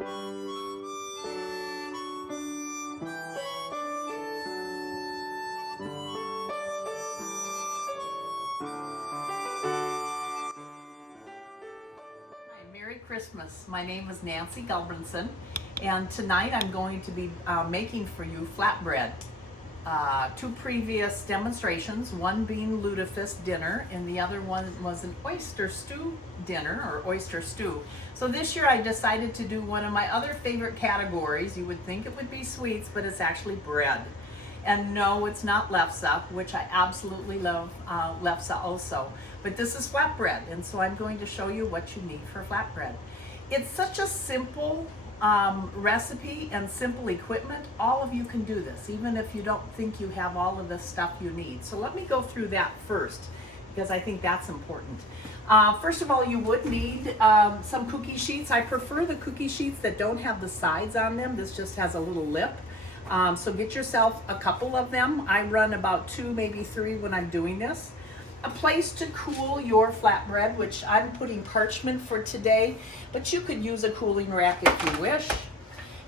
Merry Christmas. My name is Nancy Gulbranson, and tonight I'm going to be making for you flatbread. Two previous demonstrations, one being lutefisk dinner and the other one was an oyster stew dinner or oyster stew. So this year I decided to do one of my other favorite categories. You would think it would be sweets, but it's actually bread. And no, it's not lefse, which I absolutely love lefse also. But this is flatbread, and so I'm going to show you what you need for flatbread. It's such a simple recipe and simple equipment. All of you can do this, even if you don't think you have all of the stuff you need. So let me go through that first, because I think that's important. First of all, you would need some cookie sheets. I prefer the cookie sheets that don't have the sides on them. This just has a little lip. So get yourself a couple of them. I run about 2, maybe 3 when I'm doing this. A place to cool your flatbread, which I'm putting parchment for today, but you could use a cooling rack if you wish.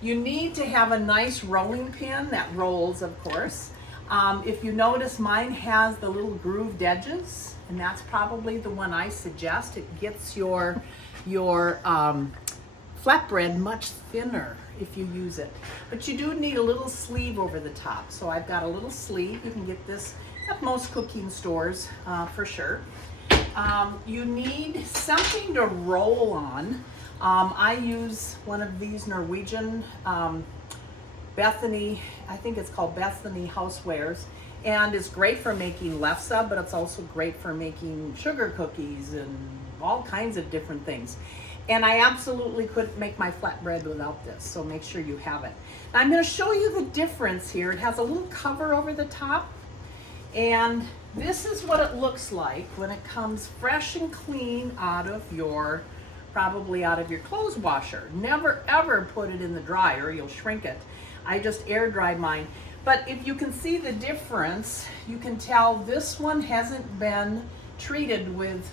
You need to have a nice rolling pin that rolls, of course. If you notice, mine has the little grooved edges, and that's probably the one I suggest. It gets your flatbread much thinner if you use it. But you do need a little sleeve over the top. So I've got a little sleeve. You can get this at most cooking stores for sure. You need something to roll on. I use one of these Norwegian Bethany, I think it's called Bethany housewares, and it's great for making lefse, but it's also great for making sugar cookies and all kinds of different things. And I absolutely couldn't make my flatbread without this, so make sure you have it. Now I'm going to show you the difference here. It has a little cover over the top, and this is what it looks like when it comes fresh and clean out of your, probably out of your clothes washer. Never ever put it in the dryer, you'll shrink it. I just air dry mine. But if you can see the difference, you can tell this one hasn't been treated with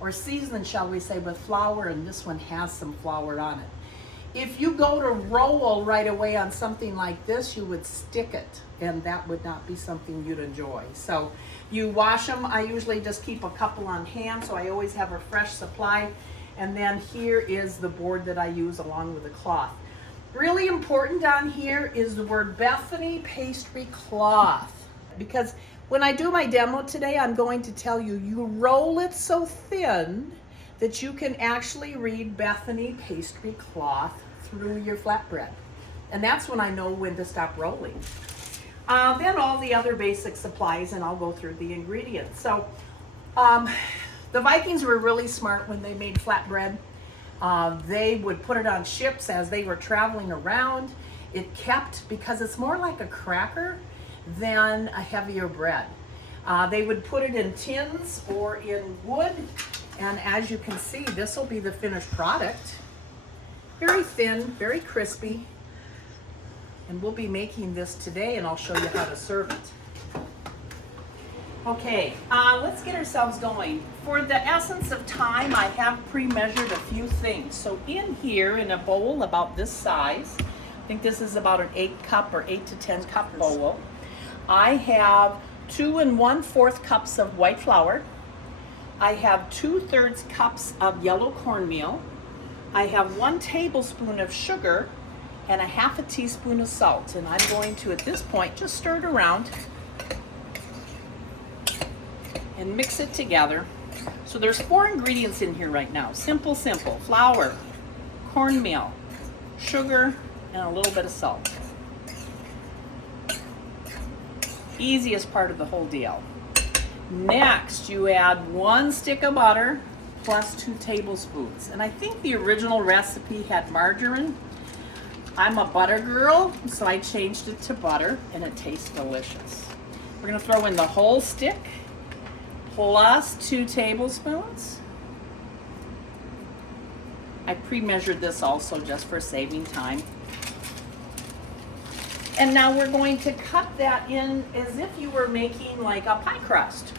or seasoned, shall we say, with flour, and this one has some flour on it. If you go to roll right away on something like this, you would stick it, and that would not be something you'd enjoy. So you wash them. I usually just keep a couple on hand, so I always have a fresh supply. And then here is the board that I use along with the cloth. Really important on here is the word Bethany pastry cloth, because when I do my demo today, I'm going to tell you, you roll it so thin that you can actually read Bethany pastry cloth through your flatbread. And that's when I know when to stop rolling. Then all the other basic supplies, and I'll go through the ingredients. So the Vikings were really smart when they made flatbread. They would put it on ships as they were traveling around. It kept, because it's more like a cracker than a heavier bread. They would put it in tins or in wood, and as you can see, this will be the finished product. Very thin, very crispy, and we'll be making this today, and I'll show you how to serve it. Okay, let's get ourselves going. For the essence of time, I have pre-measured a few things. So in here, in a bowl about this size, I think this is about an 8 cup or 8 to 10 cup bowl, I have 2 1/4 cups of white flour. I have 2/3 cups of yellow cornmeal. I have 1 tablespoon of sugar and a 1/2 teaspoon of salt. And I'm going to, at this point, just stir it around and mix it together. So there's 4 ingredients in here right now. Simple, simple. Flour, cornmeal, sugar, and a little bit of salt. Easiest part of the whole deal. Next, you add 1 stick of butter plus 2 tablespoons. And I think the original recipe had margarine. I'm a butter girl, so I changed it to butter, and it tastes delicious. We're gonna throw in the whole stick plus 2 tablespoons. I pre-measured this also just for saving time. And now we're going to cut that in as if you were making like a pie crust.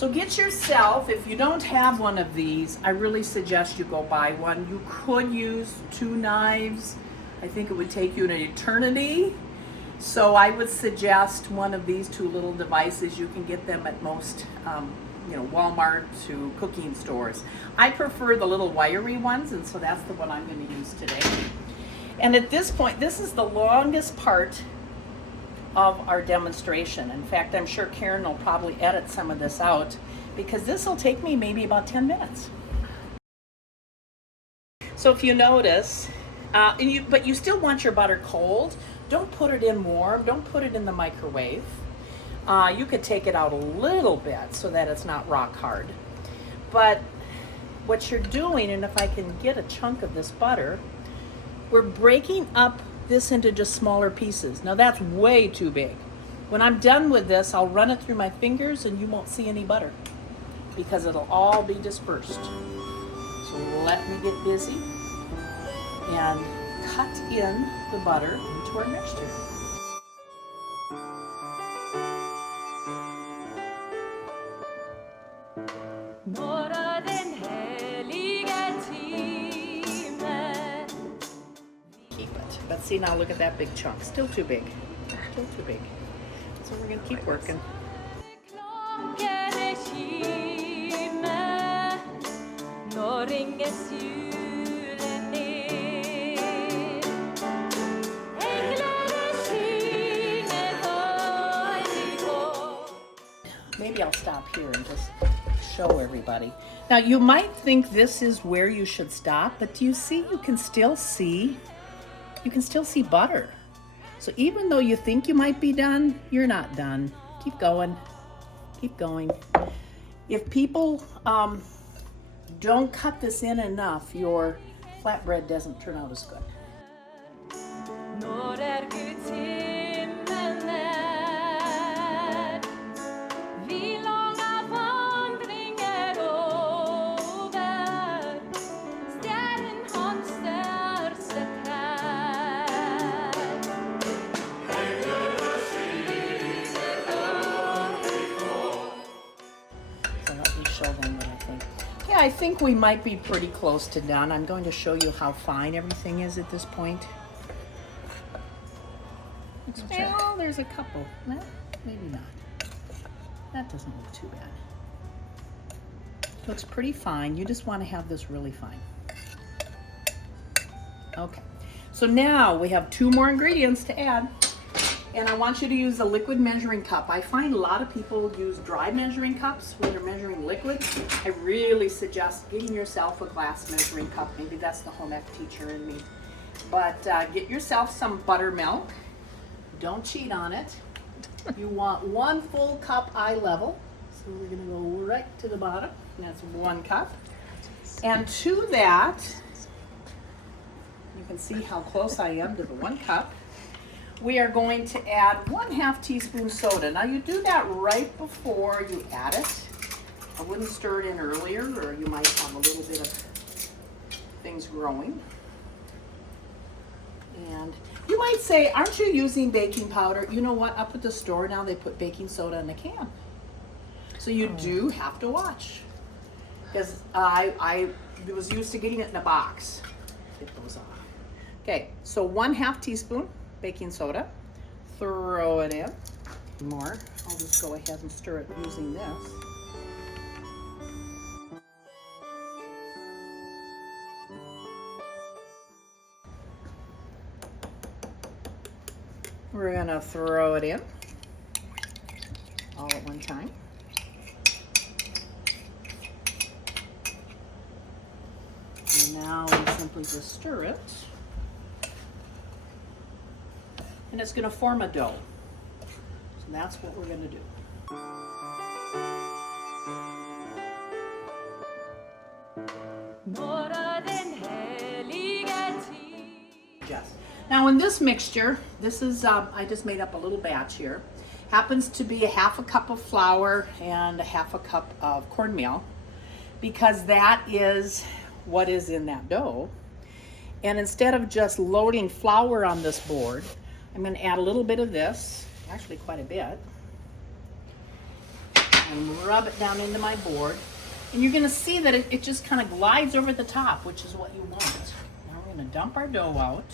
So get yourself, if you don't have one of these, I really suggest you go buy one. You could use 2 knives. I think it would take you an eternity. So I would suggest one of these 2 little devices. You can get them at most, Walmart to cooking stores. I prefer the little wiry ones, and so that's the one I'm going to use today. And at this point, this is the longest part of our demonstration. In fact, I'm sure Karen will probably edit some of this out because this will take me maybe about 10 minutes. So if you notice, but you still want your butter cold, don't put it in warm, don't put it in the microwave. You could take it out a little bit so that it's not rock hard. But what you're doing, and if I can get a chunk of this butter, we're breaking up this into just smaller pieces. Now that's way too big. When I'm done with this, I'll run it through my fingers and you won't see any butter because it'll all be dispersed. So let me get busy and cut in the butter into our mixture. But see, now look at that big chunk. Still too big. Still too big. So we're going to keep working. Maybe I'll stop here and just show everybody. Now you might think this is where you should stop, but do you see you can still see butter. So even though you think you might be done, you're not done. Keep going. Keep going. If people don't cut this in enough, your flatbread doesn't turn out as good. I think we might be pretty close to done. I'm going to show you how fine everything is at this point. Well, there's a couple. Well, maybe not. That doesn't look too bad. Looks pretty fine. You just want to have this really fine. Okay. So now we have 2 more ingredients to add. And I want you to use a liquid measuring cup. I find a lot of people use dry measuring cups when they're measuring liquids. I really suggest getting yourself a glass measuring cup. Maybe that's the home ec teacher in me. But get yourself some buttermilk. Don't cheat on it. You want 1 full cup eye level. So we're gonna go right to the bottom. And that's 1 cup. And to that, you can see how close I am to the 1 cup. We are going to add 1/2 teaspoon soda. Now you do that right before you add it. I wouldn't stir it in earlier or you might have a little bit of things growing. And you might say, aren't you using baking powder? You know what, up at the store now they put baking soda in a can. So you do have to watch. Because I was used to getting it in a box. It goes off. Okay, so 1/2 teaspoon baking soda. Throw it in. More. I'll just go ahead and stir it using this. We're gonna throw it in all at one time. And now we simply just stir it. And it's going to form a dough. So that's what we're going to do. Yes. Now in this mixture, this is, I just made up a little batch here. Happens to be 1/2 cup of flour and 1/2 cup of cornmeal, because that is what is in that dough. And instead of just loading flour on this board, I'm going to add a little bit of this, actually quite a bit. and rub it down into my board. And you're gonna see that it just kind of glides over the top, which is what you want. Now we're gonna dump our dough out.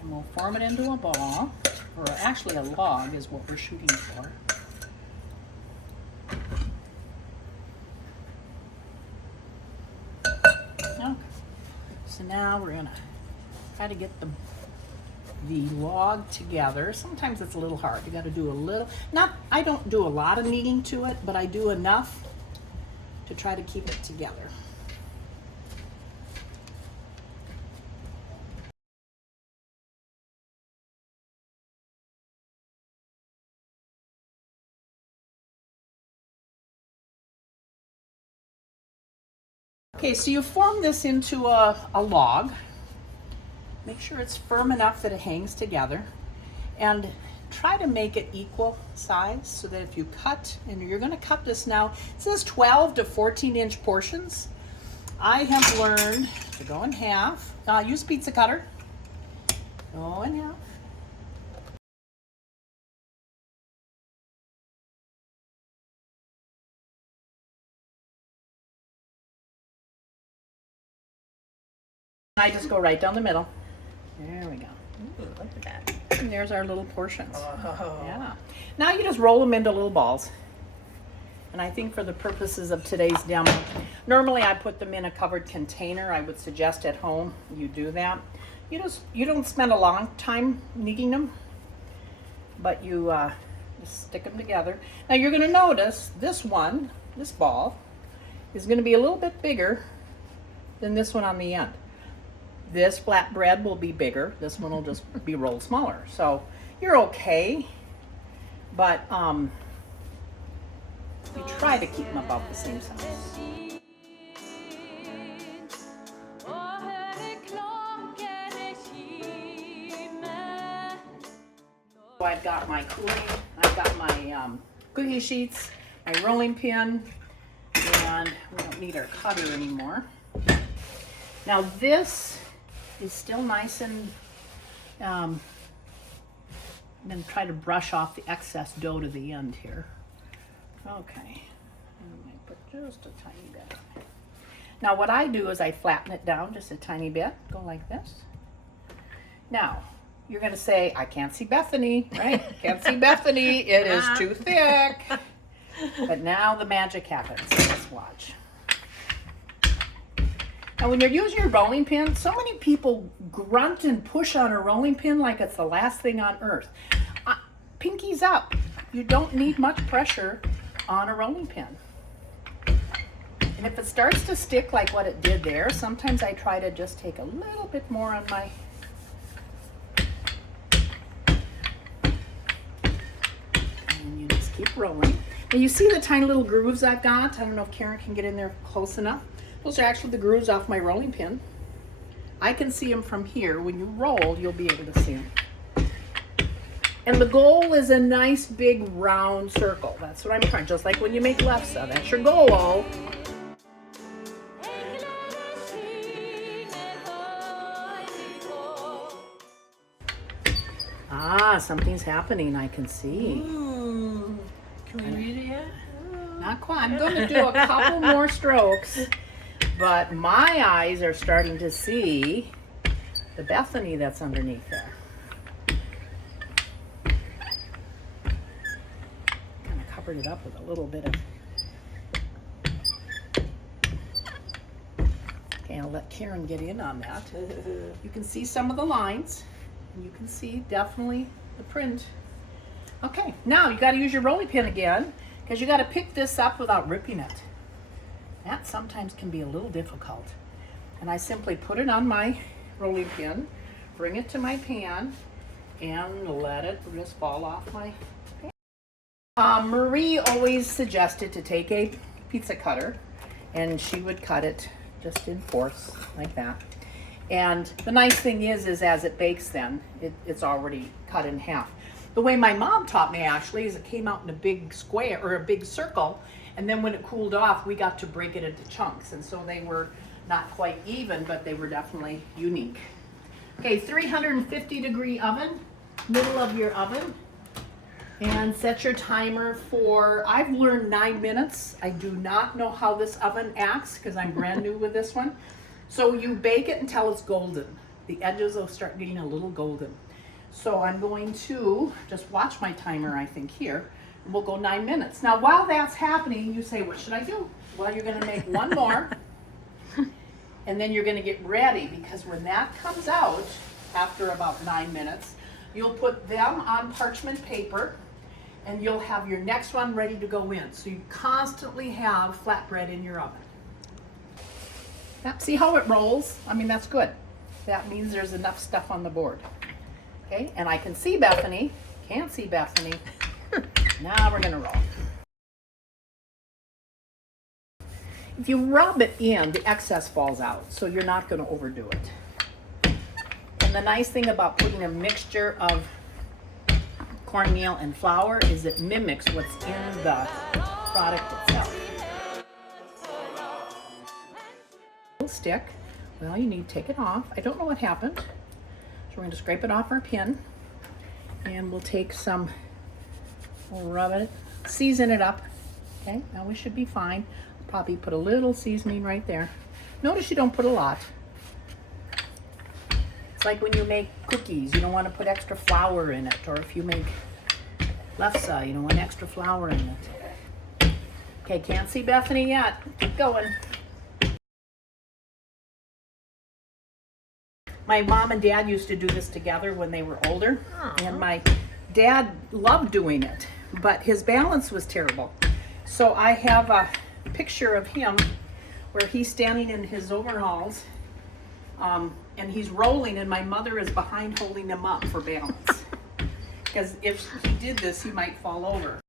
And we'll form it into a ball, or actually a log is what we're shooting for. Okay. So now we're gonna try to get the log together. Sometimes it's a little hard. You got to do a little, I don't do a lot of kneading to it, but I do enough to try to keep it together. Okay, so you form this into a log. Make sure it's firm enough that it hangs together, and try to make it equal size so that if you cut, and you're going to cut this now, it says 12 to 14-inch portions. I have learned to go in half. Use a pizza cutter. Go in half. I just go right down the middle. There we go. Ooh, look at that. And there's our little portions. Oh. Yeah. Now you just roll them into little balls. And I think for the purposes of today's demo, normally I put them in a covered container. I would suggest at home you do that. You don't spend a long time kneading them, but you just stick them together. Now you're going to notice this ball, is going to be a little bit bigger than this one on the end. This flatbread will be bigger. This one will just be rolled smaller. So you're okay, but you try to keep them about the same size. So I've got my I've got my cookie sheets, my rolling pin, and we don't need our cutter anymore. Now this is still nice and I'm going to try to brush off the excess dough to the end here. Okay, I'm going to put just a tiny bit on it. Now what I do is I flatten it down just a tiny bit, go like this. Now you're going to say, I can't see Bethany, right? Can't see Bethany, it is too thick. But now the magic happens, so let's watch. Now when you're using your rolling pin, so many people grunt and push on a rolling pin like it's the last thing on earth. Pinkies up. You don't need much pressure on a rolling pin. And if it starts to stick like what it did there, sometimes I try to just take a little bit more on my and you just keep rolling. Now you see the tiny little grooves I've got? I don't know if Karen can get in there close enough. Those are actually the grooves off my rolling pin. I can see them from here. When you roll, you'll be able to see them. And the goal is a nice big round circle. That's what I'm trying, just like when you make lefse. That's your goal. Something's happening, I can see. Ooh. Can we read it yet? Not quite. I'm going to do a couple more strokes. But my eyes are starting to see the Bethany that's underneath there. Kind of covered it up with a little bit of... Okay, I'll let Karen get in on that. You can see some of the lines. And you can see definitely the print. Okay, now you got to use your rolling pin again, because you got to pick this up without ripping it. That sometimes can be a little difficult. And I simply put it on my rolling pin, bring it to my pan, and let it just fall off my pan. Marie always suggested to take a pizza cutter, and she would cut it just in fourths like that. And the nice thing is as it bakes then, it's already cut in half. The way my mom taught me actually is it came out in a big square or a big circle, and then when it cooled off, we got to break it into chunks. And so they were not quite even, but they were definitely unique. Okay, 350 degree oven, middle of your oven. And set your timer for, I've learned 9 minutes. I do not know how this oven acts because I'm brand new with this one. So you bake it until it's golden. The edges will start getting a little golden. So I'm going to just watch my timer, I think, here. And we'll go 9 minutes. Now, while that's happening, you say, what should I do? Well, you're gonna make one more. And then you're gonna get ready, because when that comes out, after about 9 minutes, you'll put them on parchment paper, and you'll have your next one ready to go in. So you constantly have flatbread in your oven. Now, see how it rolls? I mean, that's good. That means there's enough stuff on the board. Okay, and I can see Bethany. Can't see Bethany. Now we're gonna roll. If you rub it in, the excess falls out, so you're not gonna overdo it. And the nice thing about putting a mixture of cornmeal and flour is it mimics what's in the product itself. Little stick, well, you need to take it off. I don't know what happened. So we're going to scrape it off our pin, and we'll take some, we'll rub it, season it up. Okay, now we should be fine. Probably put a little seasoning right there. Notice you don't put a lot. It's like when you make cookies, you don't want to put extra flour in it, or if you make lefse, you don't want extra flour in it. Okay, can't see Bethany yet. Keep going. My mom and dad used to do this together when they were older, and my dad loved doing it, but his balance was terrible. So I have a picture of him where he's standing in his overalls, and he's rolling, and my mother is behind holding him up for balance. Because if he did this, he might fall over.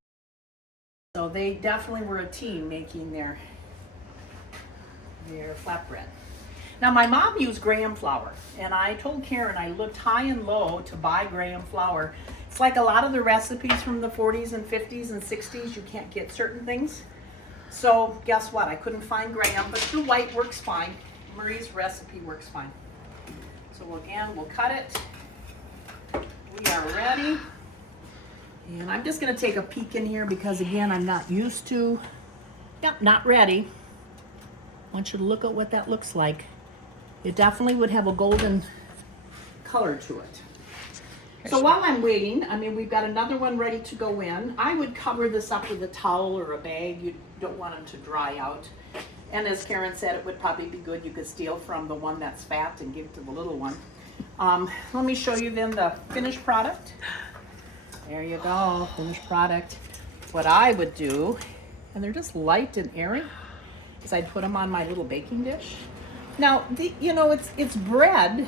So they definitely were a team making their flatbread. Now, my mom used graham flour, and I told Karen I looked high and low to buy graham flour. It's like a lot of the recipes from the 40s and 50s and 60s, you can't get certain things. So guess what? I couldn't find graham, but the white works fine. Marie's recipe works fine. So again, we'll cut it. We are ready. And I'm just going to take a peek in here because, again, I'm not used to, not ready. I want you to look at what that looks like. It definitely would have a golden color to it. So while I'm waiting, I mean, we've got another one ready to go in. I would cover this up with a towel or a bag. You don't want them to dry out. And as Karen said, it would probably be good. You could steal from the one that's fat and give it to the little one. Let me show you then the finished product. There you go, finished product. What I would do, and they're just light and airy, is I'd put them on my little baking dish. Now, you know, it's bread,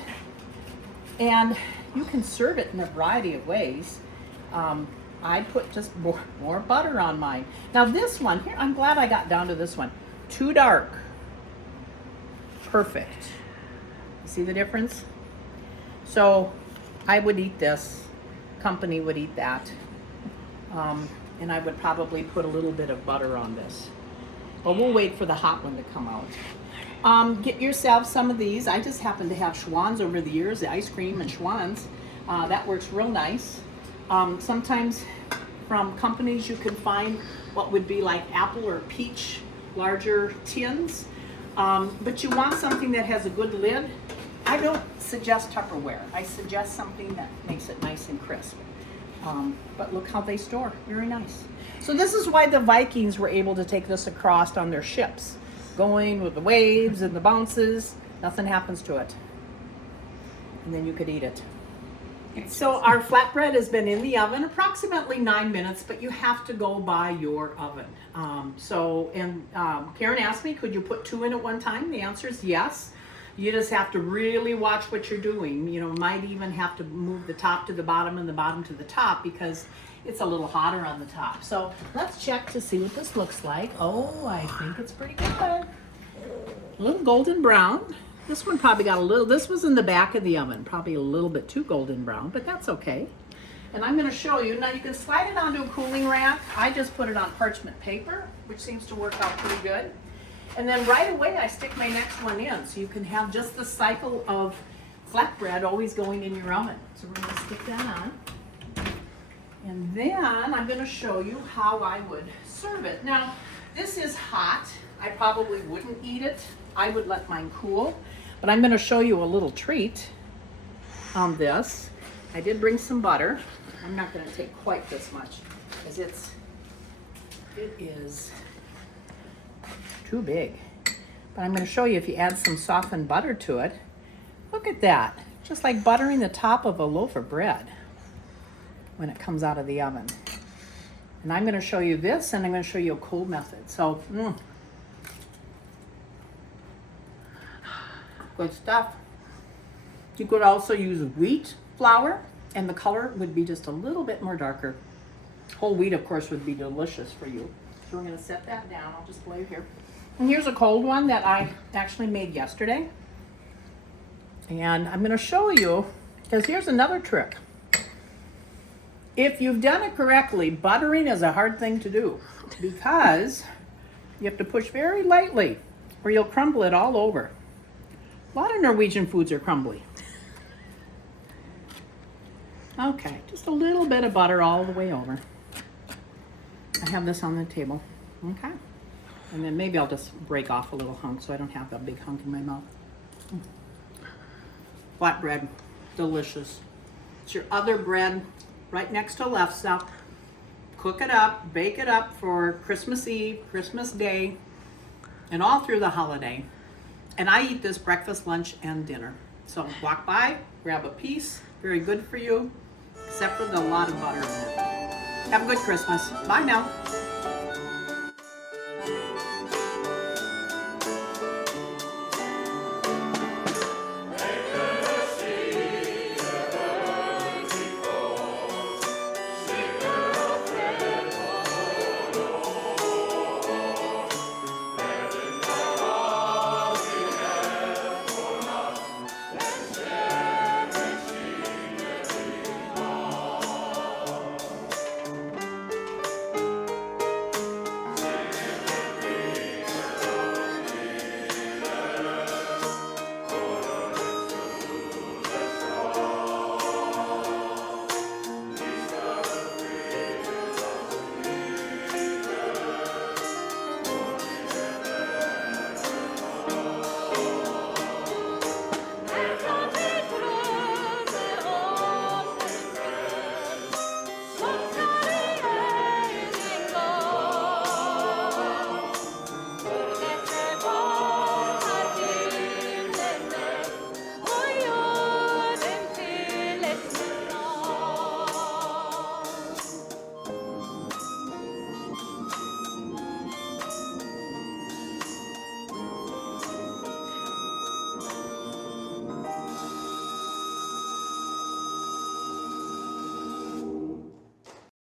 and you can serve it in a variety of ways. I put just more butter on mine. Now this one here, I'm glad I got down to this one. Too dark. Perfect. See the difference? So I would eat this. Company would eat that. And I would probably put a little bit of butter on this. But we'll wait for the hot one to come out. Get yourself some of these. I just happen to have Schwann's over the years, the ice cream and Schwann's. That works real nice. Sometimes from companies you can find what would be like apple or peach, larger tins. But you want something that has a good lid. I don't suggest Tupperware. I suggest something that makes it nice and crisp. But look how they store, very nice. So this is why the Vikings were able to take this across on their ships. Going with the waves and the bounces, nothing happens to it. And then you could eat it. So our flatbread has been in the oven approximately 9 minutes, but you have to go by your oven. Karen asked me, could you put 2 in at one time? The answer is yes. You just have to really watch what you're doing. You know, might even have to move the top to the bottom and the bottom to the top because it's a little hotter on the top. So let's check to see what this looks like. Oh, I think it's pretty good. A little golden brown. This one probably got a little, this was in the back of the oven, probably a little bit too golden brown, but that's okay. And I'm gonna show you, now you can slide it onto a cooling rack. I just put it on parchment paper, which seems to work out pretty good. And then right away I stick my next one in, so you can have just the cycle of flatbread always going in your oven. So we're gonna stick that on. And then I'm going to show you how I would serve it. Now, this is hot. I probably wouldn't eat it. I would let mine cool. But I'm going to show you a little treat on this. I did bring some butter. I'm not going to take quite this much because it is too big. But I'm going to show you if you add some softened butter to it. Look at that. Just like buttering the top of a loaf of bread when it comes out of the oven. And I'm going to show you this, and I'm going to show you a cold method. So, good stuff. You could also use wheat flour, and the color would be just a little bit more darker. Whole wheat, of course, would be delicious for you. So we're going to set that down. I'll just lay here. And here's a cold one that I actually made yesterday. And I'm going to show you, because here's another trick. If you've done it correctly, buttering is a hard thing to do because you have to push very lightly or you'll crumble it all over. A lot of Norwegian foods are crumbly. Okay, just a little bit of butter all the way over. I have this on the table. Okay. And then maybe I'll just break off a little hunk so I don't have that big hunk in my mouth. Flatbread, delicious. It's your other bread right next to lefse. Cook it up, bake it up for Christmas Eve, Christmas Day, and all through the holiday. And I eat this breakfast, lunch, and dinner. So walk by, grab a piece, very good for you, except for the lot of butter in it. Have a good Christmas. Bye now.